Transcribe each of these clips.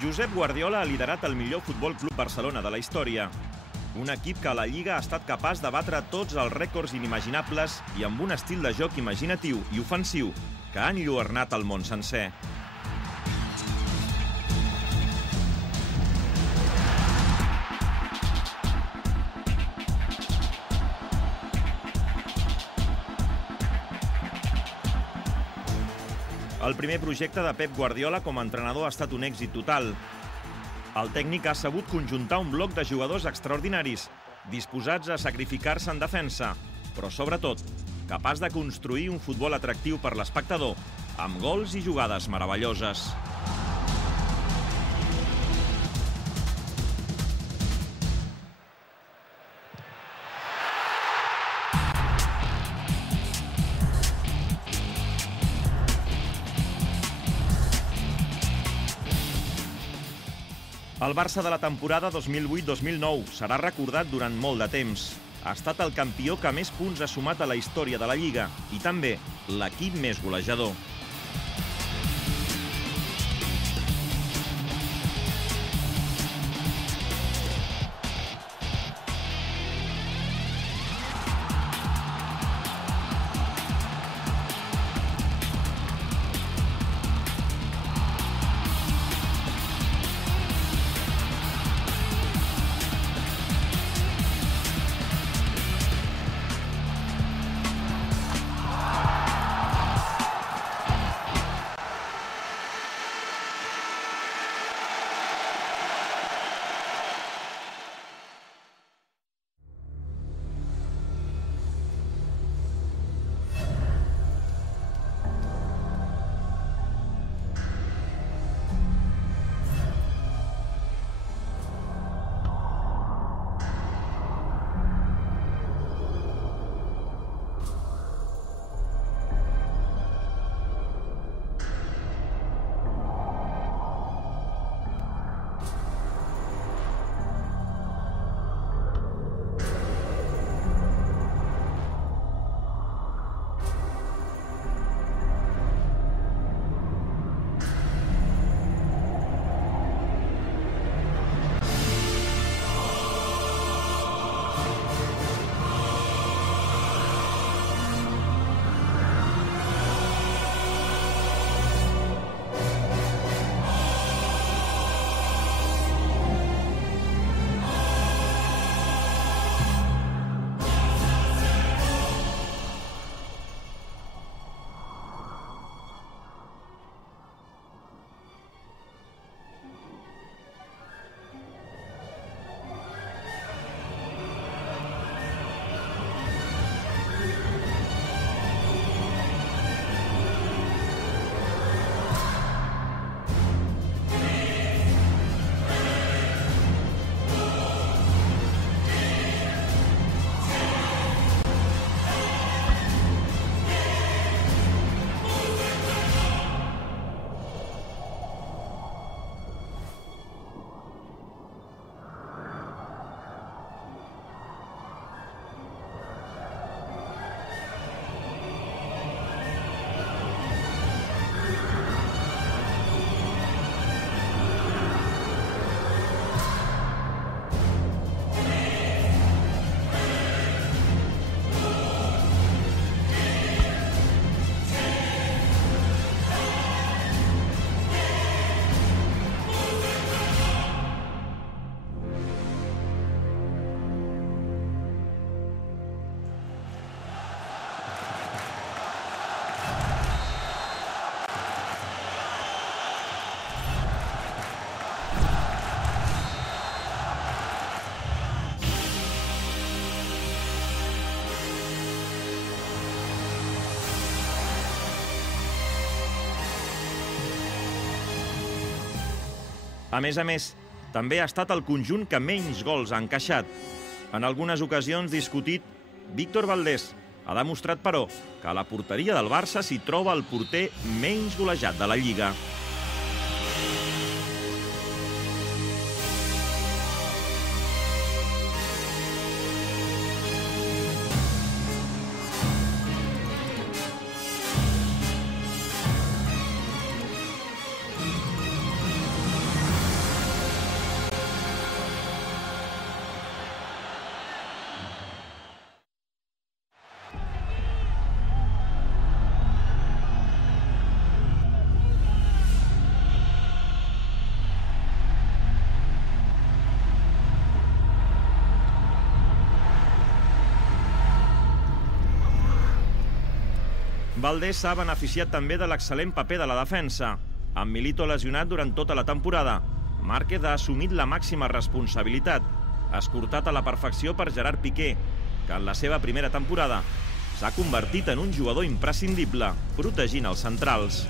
Josep Guardiola ha liderat el millor Futbol Club Barcelona de la història. Un equip que a la Lliga ha estat capaç de batre tots els rècords inimaginables i amb un estil de joc imaginatiu i ofensiu que ha enlluernat el món sencer. El primer projecte de Pep Guardiola com a entrenador ha estat un èxit total. El tècnic ha sabut conjuntar un bloc de jugadors extraordinaris, disposats a sacrificar-se en defensa, però sobretot capaç de construir un futbol atractiu per l'espectador, amb gols i jugades meravelloses. El Barça de la temporada 2008-2009 serà recordat durant molt de temps. Ha estat el campió que més punts ha sumat a la història de la Lliga i també l'equip més golejador. A més, també ha estat el conjunt que menys gols ha encaixat. En algunes ocasions discutit, Víctor Valdés ha demostrat, però, que a la porteria del Barça s'hi troba el porter menys golejat de la Lliga. Valdés s'ha beneficiat també de l'excel·lent paper de la defensa. Amb Milito lesionat durant tota la temporada, Márquez ha assumit la màxima responsabilitat, escortat a la perfecció per Gerard Piqué, que en la seva primera temporada s'ha convertit en un jugador imprescindible, protegint els centrals.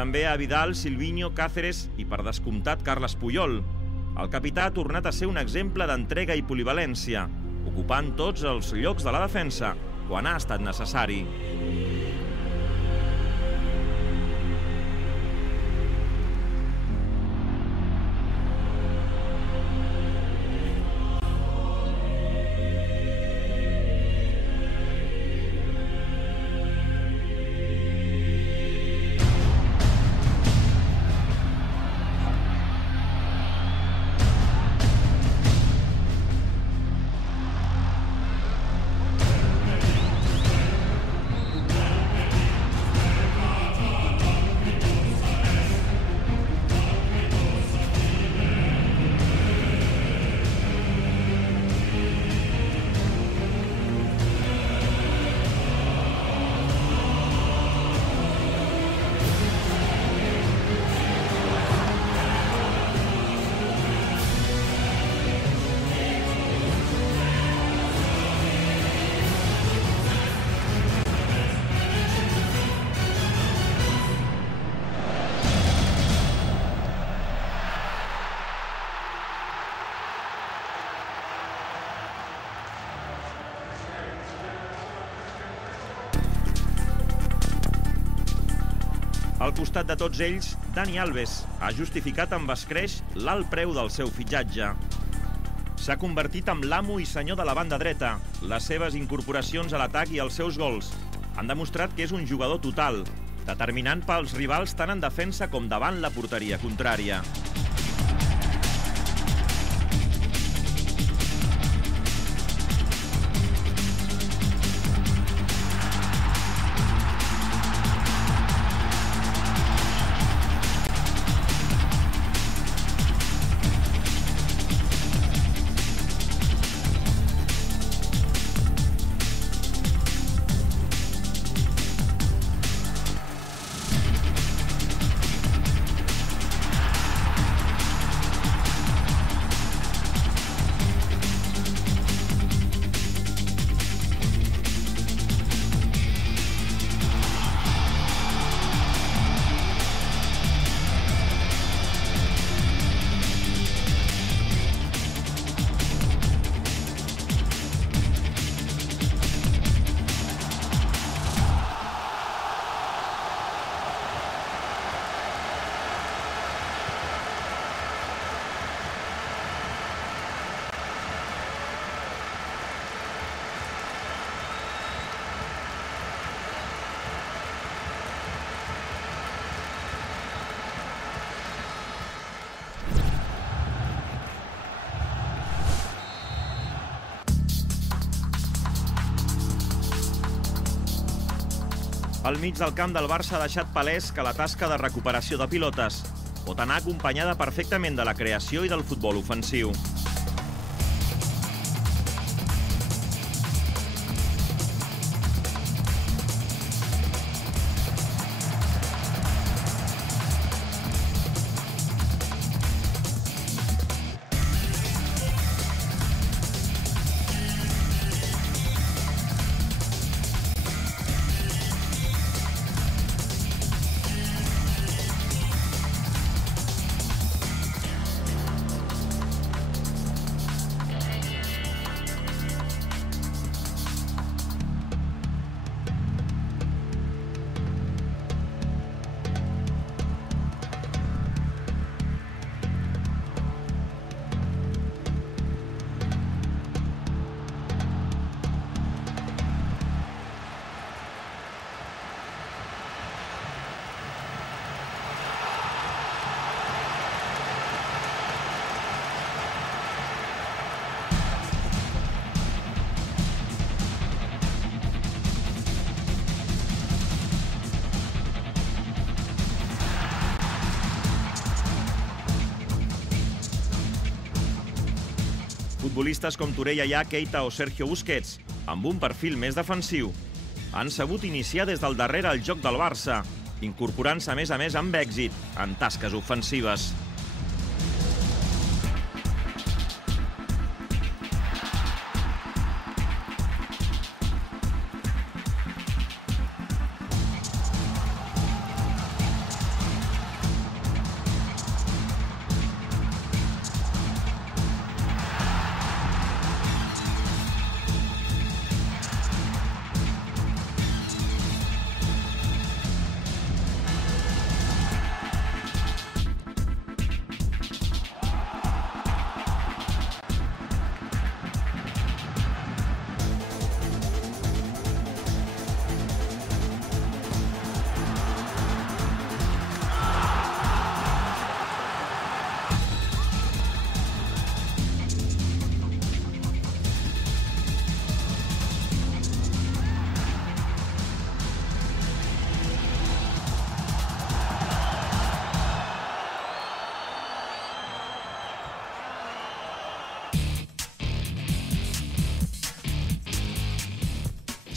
També a Vidal, Silvinho, Cáceres i, per descomptat, Carles Puyol. El capità ha tornat a ser un exemple d'entrega i polivalència, ocupant tots els llocs de la defensa quan ha estat necessari. Al costat de tots ells, Dani Alves ha justificat amb escreix l'alt preu del seu fitxatge. S'ha convertit en l'amo i senyor de la banda dreta. Les seves incorporacions a l'atac i els seus gols han demostrat que és un jugador total, determinant pels rivals tant en defensa com davant la porteria contrària. Al mig del camp del Barça ha deixat palès que la tasca de recuperació de pilotes pot anar acompanyada perfectament de la creació i del futbol ofensiu. Futbolistes com Torreira, Keita o Sergio Busquets, amb un perfil més defensiu, han sabut iniciar des del darrere el joc del Barça, incorporant-se a més amb èxit en tasques ofensives.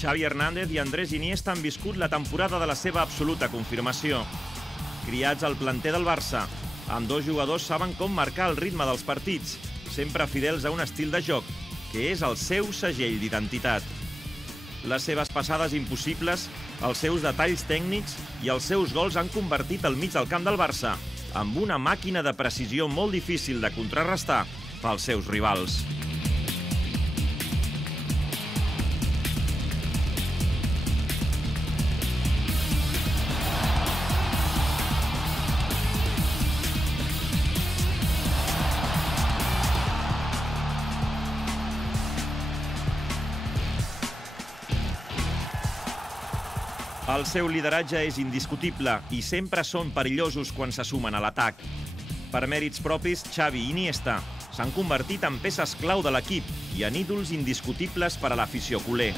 Xavi Hernández i Andrés Iniesta han viscut la temporada de la seva absoluta confirmació. Criats al planter del Barça, ambdós jugadors saben com marcar el ritme dels partits, sempre fidels a un estil de joc, que és el seu segell d'identitat. Les seves passades impossibles, els seus detalls tècnics i els seus gols han convertit el mig del camp del Barça amb una màquina de precisió molt difícil de contrarrestar pels seus rivals. El seu lideratge és indiscutible i sempre són perillosos quan se sumen a l'atac. Per mèrits propis, Xavi i Iniesta s'han convertit en peces clau de l'equip i en ídols indiscutibles per a l'afició culer.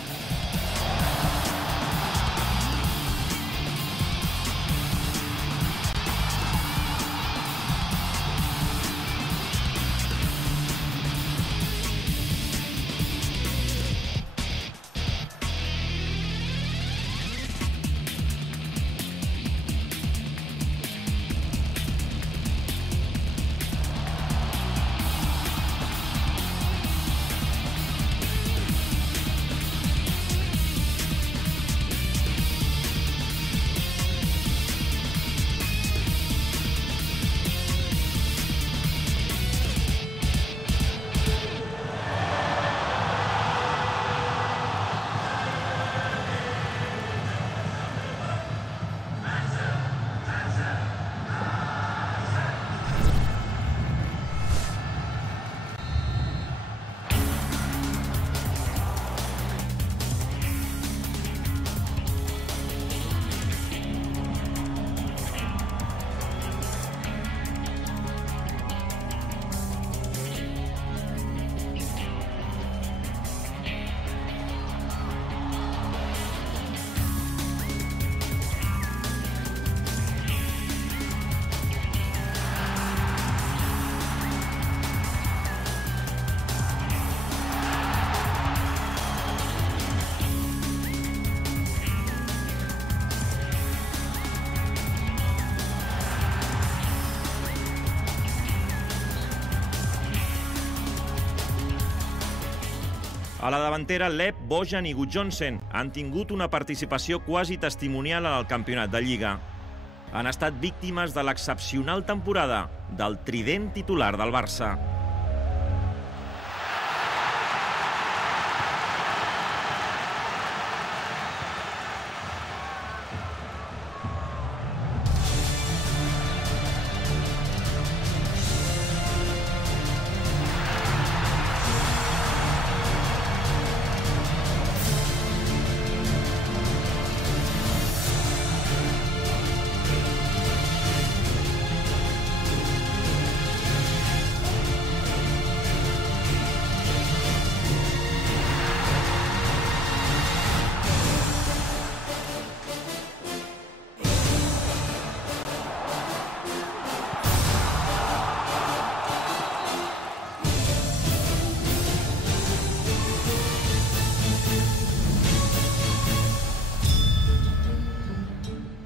A la davantera, Lev, Bojan i Gudjohnsen han tingut una participació quasi testimonial en el campionat de Lliga. Han estat víctimes de l'excepcional temporada del trident titular del Barça.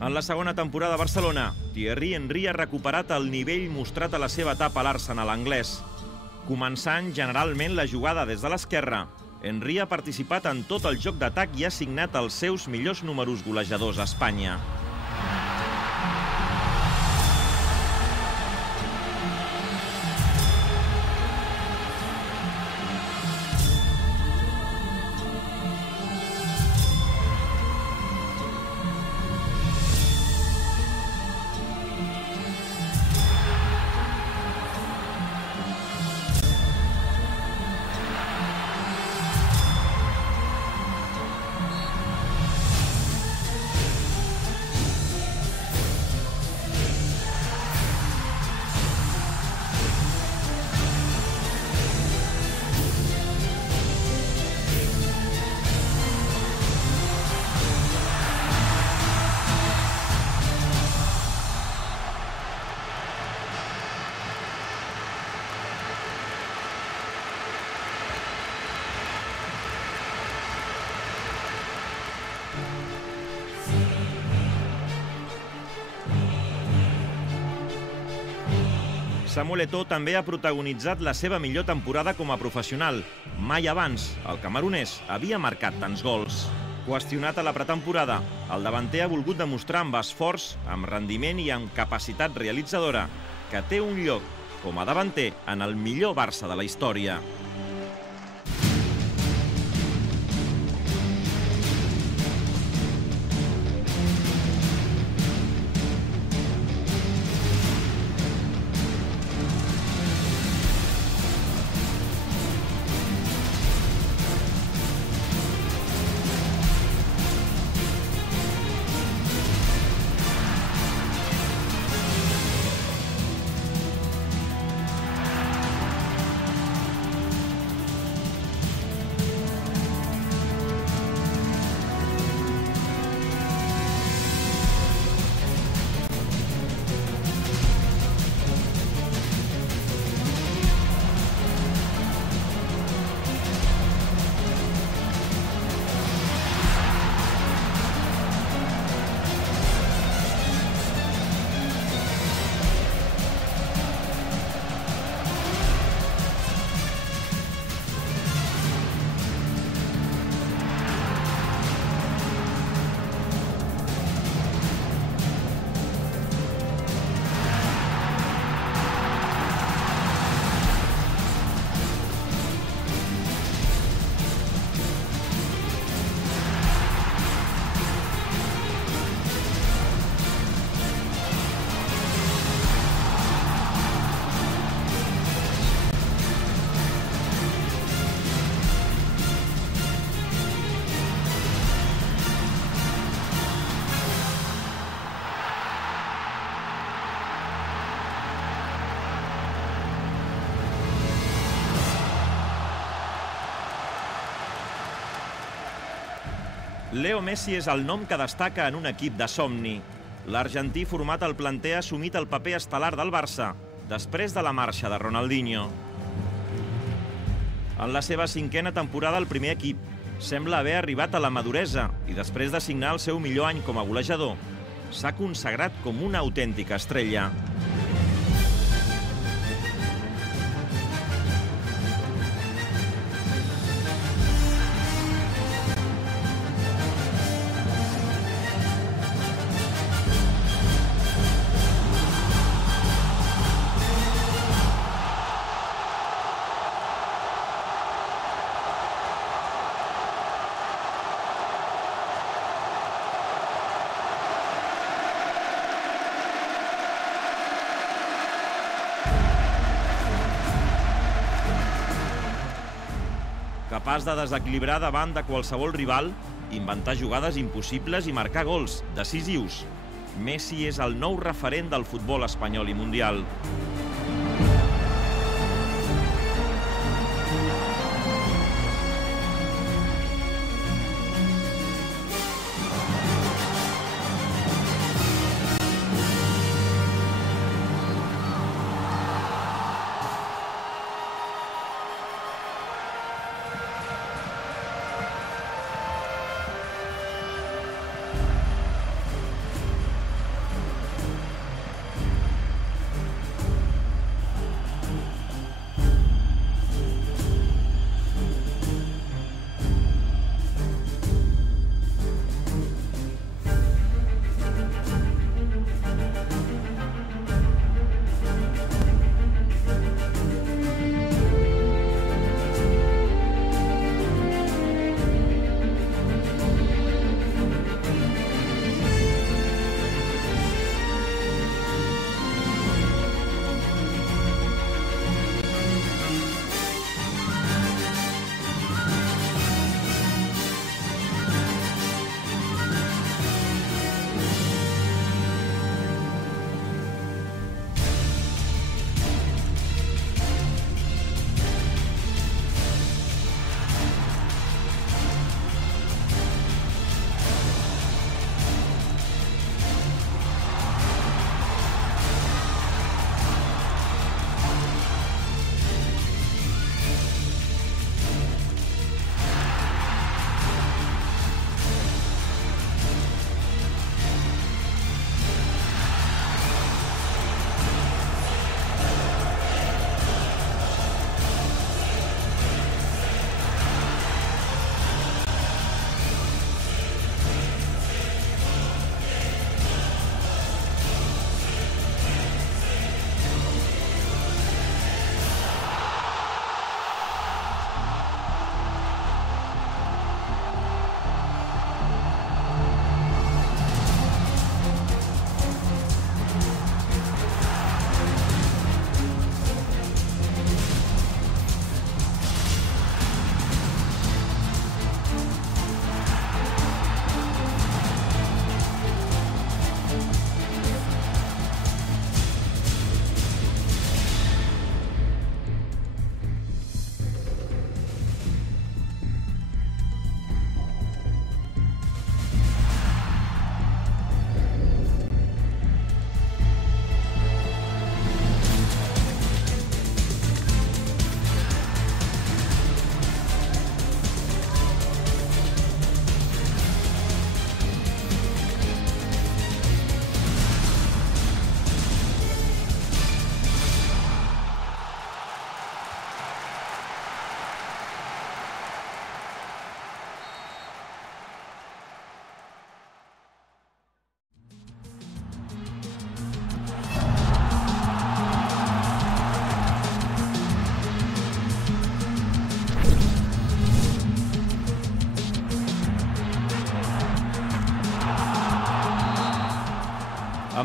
En la segona temporada a Barcelona, Thierry Henry ha recuperat el nivell mostrat a la seva etapa a l'Arsenal anglès. Començant generalment la jugada des de l'esquerra, Henry ha participat en tot el joc d'atac i ha signat els seus millors números golejadors a Espanya. Samuel Eto'o també ha protagonitzat la seva millor temporada com a professional. Mai abans el camerunès havia marcat tants gols. Qüestionat a la pretemporada, el davanter ha volgut demostrar amb esforç, amb rendiment i amb capacitat realitzadora que té un lloc com a davanter en el millor Barça de la història. Leo Messi és el nom que destaca en un equip de somni. L'argentí format al planter ha assumit el paper estel·lar del Barça, després de la marxa de Ronaldinho. En la seva 5a temporada al primer equip, sembla haver arribat a la maduresa i després de signar el seu millor any com a golejador, s'ha consagrat com una autèntica estrella. capaç de desequilibrar davant de qualsevol rival, inventar jugades impossibles i marcar gols decisius. Messi és el nou referent del futbol espanyol i mundial.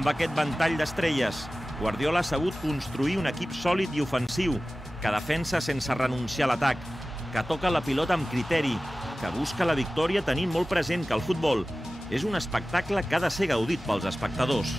Amb aquest ventall d'estrelles, Guardiola ha sabut construir un equip sòlid i ofensiu, que defensa sense renunciar a l'atac, que toca la pilota amb criteri, que busca la victòria tenint molt present que el futbol és un espectacle que ha de ser gaudit pels espectadors.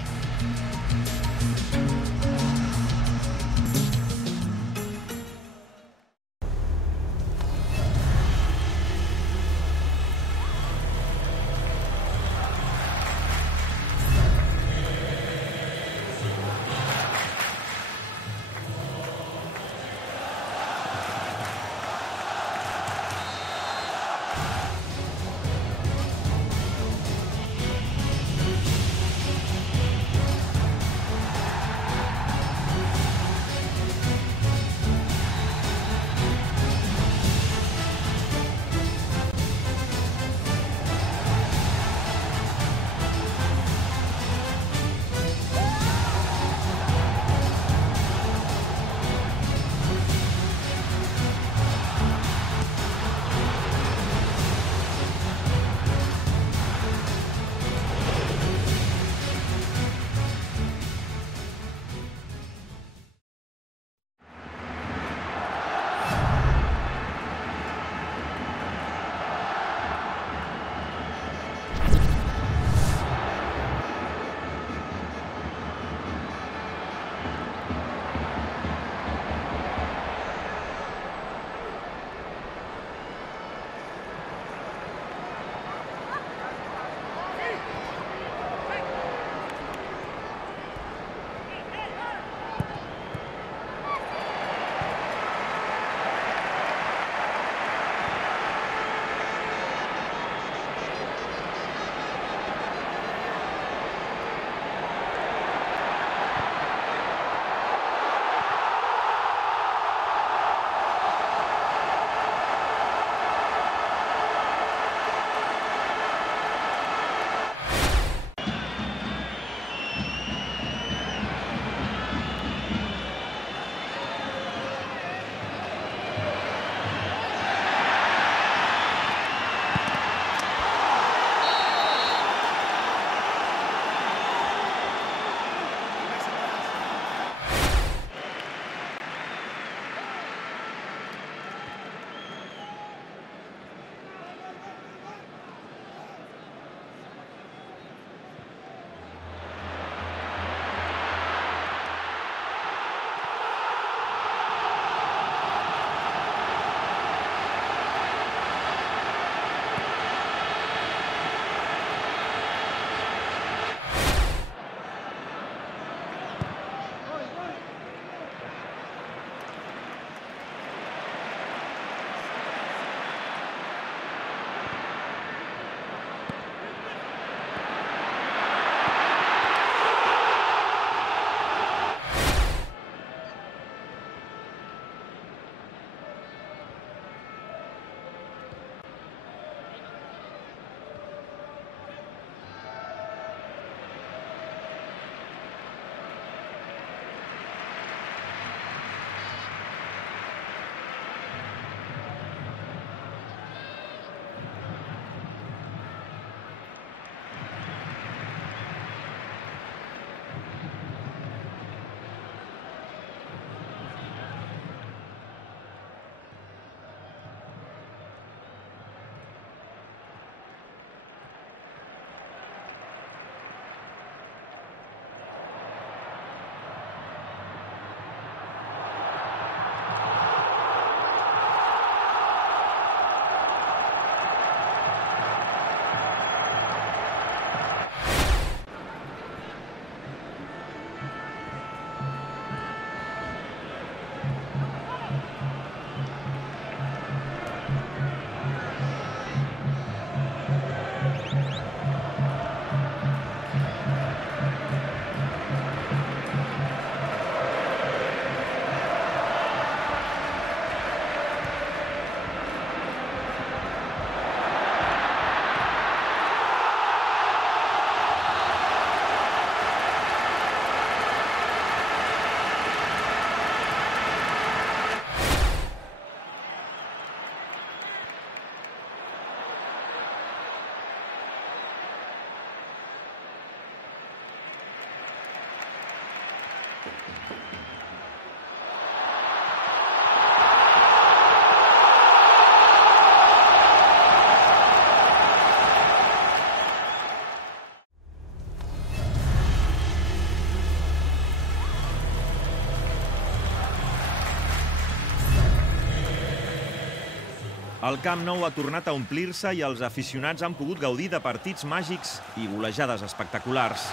El Camp Nou ha tornat a omplir-se i els aficionats han pogut gaudir de partits màgics i golejades espectaculars.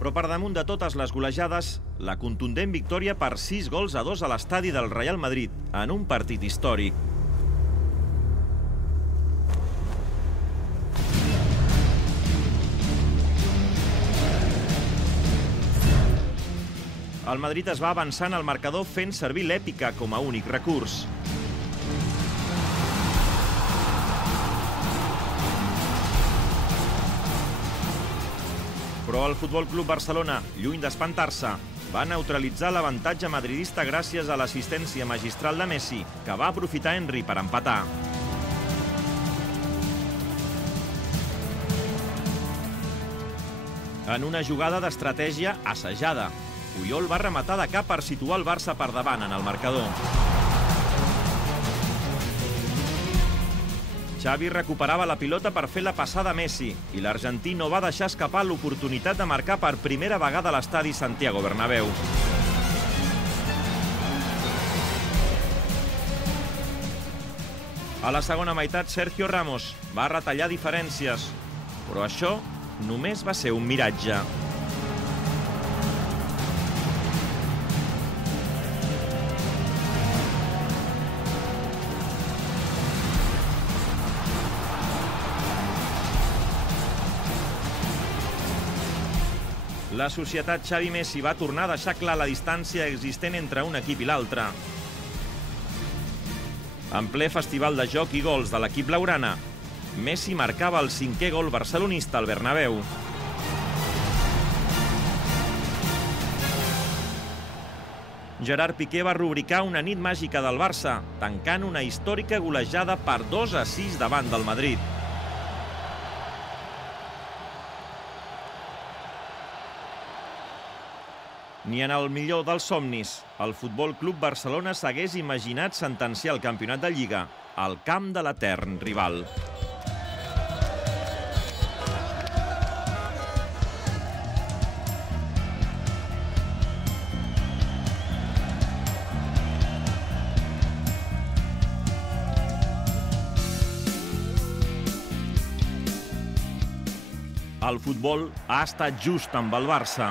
Però per damunt de totes les golejades, la contundent victòria per 6-2 a l'estadi del Real Madrid, en un partit històric. El Madrid es va avançant al marcador fent servir l'èpica com a únic recurs. Però el Futbol Club Barcelona, lluny d'espantar-se, va neutralitzar l'avantatge madridista gràcies a l'assistència magistral de Messi, que va aprofitar Henry per empatar. En una jugada d'estratègia assajada, Puyol va rematar de cap per situar el Barça per davant en el marcador. Xavi recuperava la pilota per fer la passada a Messi i l'argentí no va deixar escapar l'oportunitat de marcar per primera vegada a l'estadi Santiago Bernabéu. A la segona meitat, Sergio Ramos va retallar diferències, però això només va ser un miratge. La societat Xavi-Messi va tornar a deixar clar la distància existent entre un equip i l'altre. En ple festival de joc i gols de l'equip blaugrana, Messi marcava el 5è gol barcelonista al Bernabéu. Gerard Piqué va rubricar una nit màgica del Barça, tancant una històrica golejada per 2-6 davant del Madrid. Ni en el millor dels somnis, el Futbol Club Barcelona s'hagués imaginat sentenciar el campionat de Lliga al camp de l'etern rival. El futbol ha estat just amb el Barça.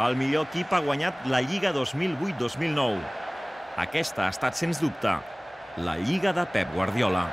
El millor equip ha guanyat la Lliga 2008-2009. Aquesta ha estat, sens dubte, la Lliga de Pep Guardiola.